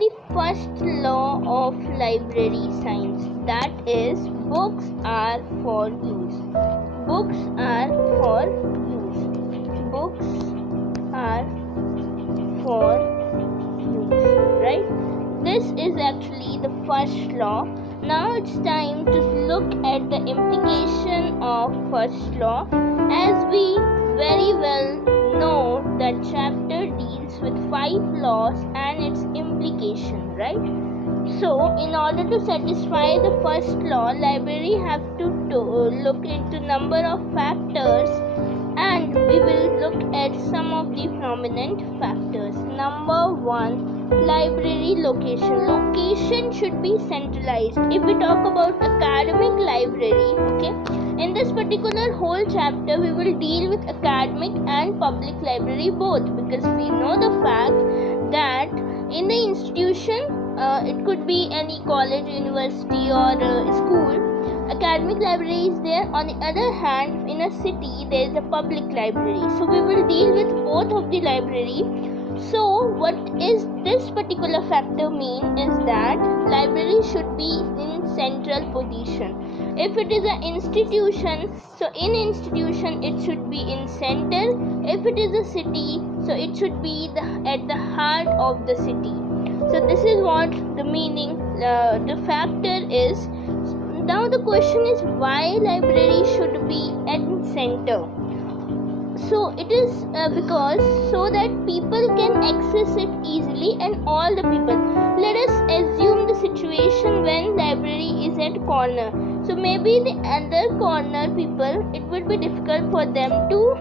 the first law of library science, that is, books are for use. Books are for use. Books are for use, right? This is actually the first law. Now it's time to look at the implication of first law. As we very well know, that chapter deals with 5 laws and its implication, right? So in order to satisfy the first law, library have to look into number of factors, and we will look at some of the prominent factors. Number 1, library location. Location should be centralized. If we talk about academic library, okay, in this particular whole chapter we will deal with academic and public library both, because we know the fact that in the institution, it could be any college, university or school, academic library is there. On the other hand, in a city there is a public library, so we will deal with both of the library. So what is this particular factor mean is that library should be in central position. If it is an institution, so in institution it should be in center. If it is a city, so it should be at the heart of the city. So this is what the meaning, the factor is. Now the question is, why library should be at center? So it is because so that people can access it easily, and all the people. Let us assume the situation when library is at corner. So maybe the other corner people, it would be difficult for them to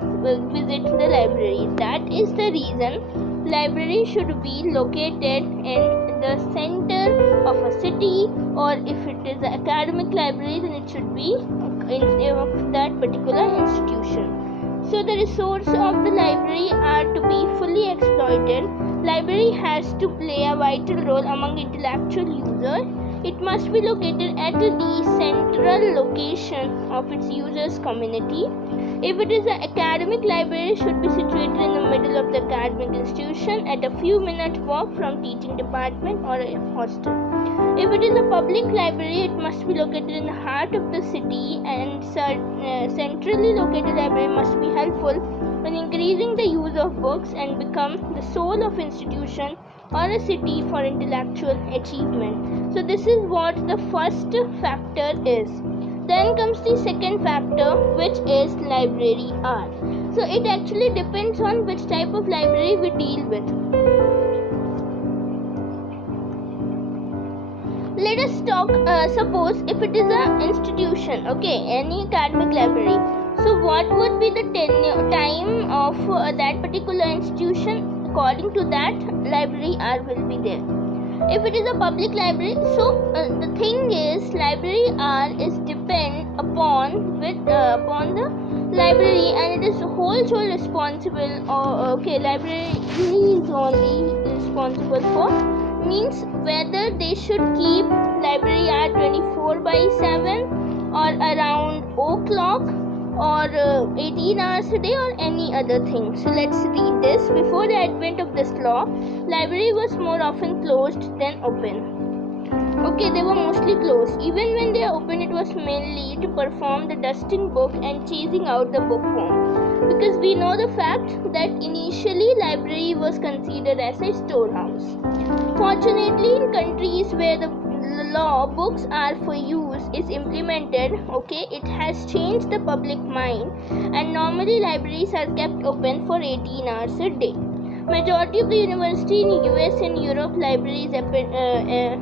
visit the library. That is the reason library should be located in the center of a city, or if it is an academic library, then it should be in that particular institution. So the resources of the library are to be fully exploited. Library has to play a vital role among intellectual users. It must be located at the central location of its users' community. If it is an academic library, it should be situated in the middle of the academic institution at a few minutes walk from teaching department or a hostel. If it is a public library, it must be located in the heart of the city, and centrally located library must be helpful in increasing the use of books and become the soul of institution or a city for intellectual achievement. So this is what the first factor is. Then comes the second factor, which is library art. So it actually depends on which type of library we deal with. Let us talk, suppose if it is an institution, okay, any academic library. So what would be the time of that particular institution? According to that, library hour will be there. If it is a public library, so the thing is, library hour is depend upon the library, and it is whole responsible. Library is only responsible for, means whether they should keep library hour 24/7 or around o'clock or 18 hours a day or any other thing. So let's read this. Before the advent of this law, library was more often closed than open. Okay, they were mostly closed. Even when they are open, it was mainly to perform the dusting book and chasing out the bookworm. Because we know the fact that initially library was considered as a storehouse. Fortunately, in countries where the law books are for use is implemented, okay, it has changed the public mind, and normally libraries are kept open for 18 hours a day. Majority of the university in US and Europe libraries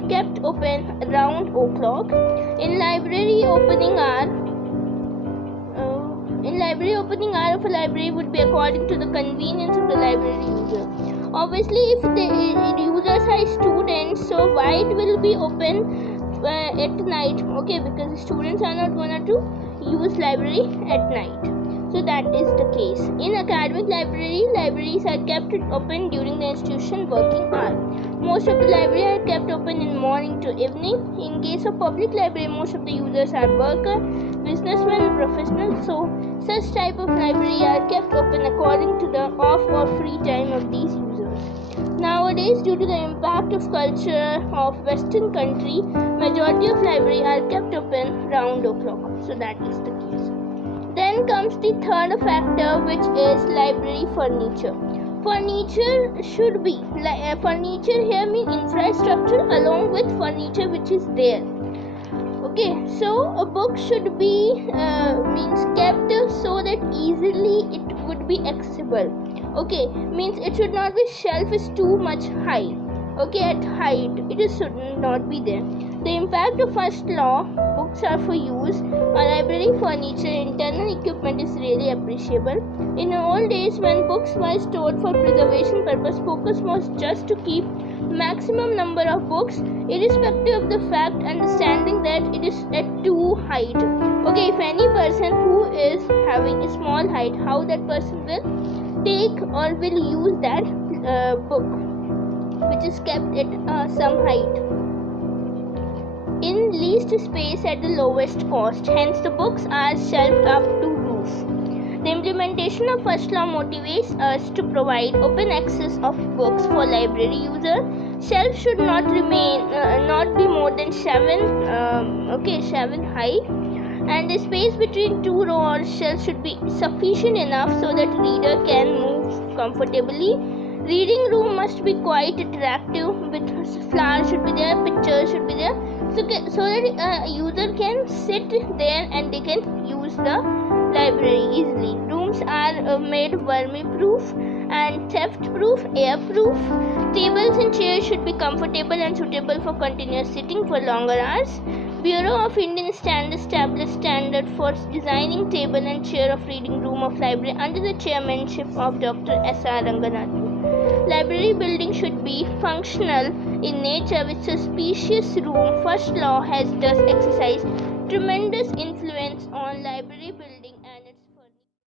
kept open around o'clock. In library opening hour of a library would be according to the convenience of the library user. Obviously, if the users are students, so why it will be open at night? Okay, because the students are not gonna to use library at night. So that is the case. In academic library, libraries are kept open during the institution working hour. Most of the libraries are kept open in morning to evening. In case of public library, most of the users are workers, businessmen, professionals. So such type of library are kept open according to the off or free time of these users. Nowadays, due to the impact of culture of Western country, majority of library are kept open round the clock. So that is the case. Then comes the third factor, which is library furniture. Furniture should be furniture here means infrastructure along with furniture which is there. Okay, so a book should be means kept so that easily it would be accessible. Okay, means it should not be shelf is too much high. Okay, at height it should not be there. The impact of first law, books are for use. A library furniture, internal equipment is really appreciable. In the old days, when books were stored for preservation purpose, focus was just to keep maximum number of books, irrespective of the fact understanding that it is at too height. Okay, if any person who is having a small height, how that person will take or will use that book which is kept at some height in least space at the lowest cost. Hence the books are shelved up to roof. The implementation of first law motivates us to provide open access of books for library user. Shelf should not be more than 7 high, and the space between two row or shelves should be sufficient enough so that reader can move comfortably. Reading room must be quite attractive, with flowers should be there, pictures should be there, so that a user can sit there and they can use the library easily. Rooms are made vermi-proof and theft-proof, air-proof. Tables and chairs should be comfortable and suitable for continuous sitting for longer hours. Bureau of Indian Standards established standard for designing table and chair of reading room of library under the chairmanship of Dr. S.R. Ranganathan. Library building should be functional in nature with spacious room. First law has thus exercised tremendous influence on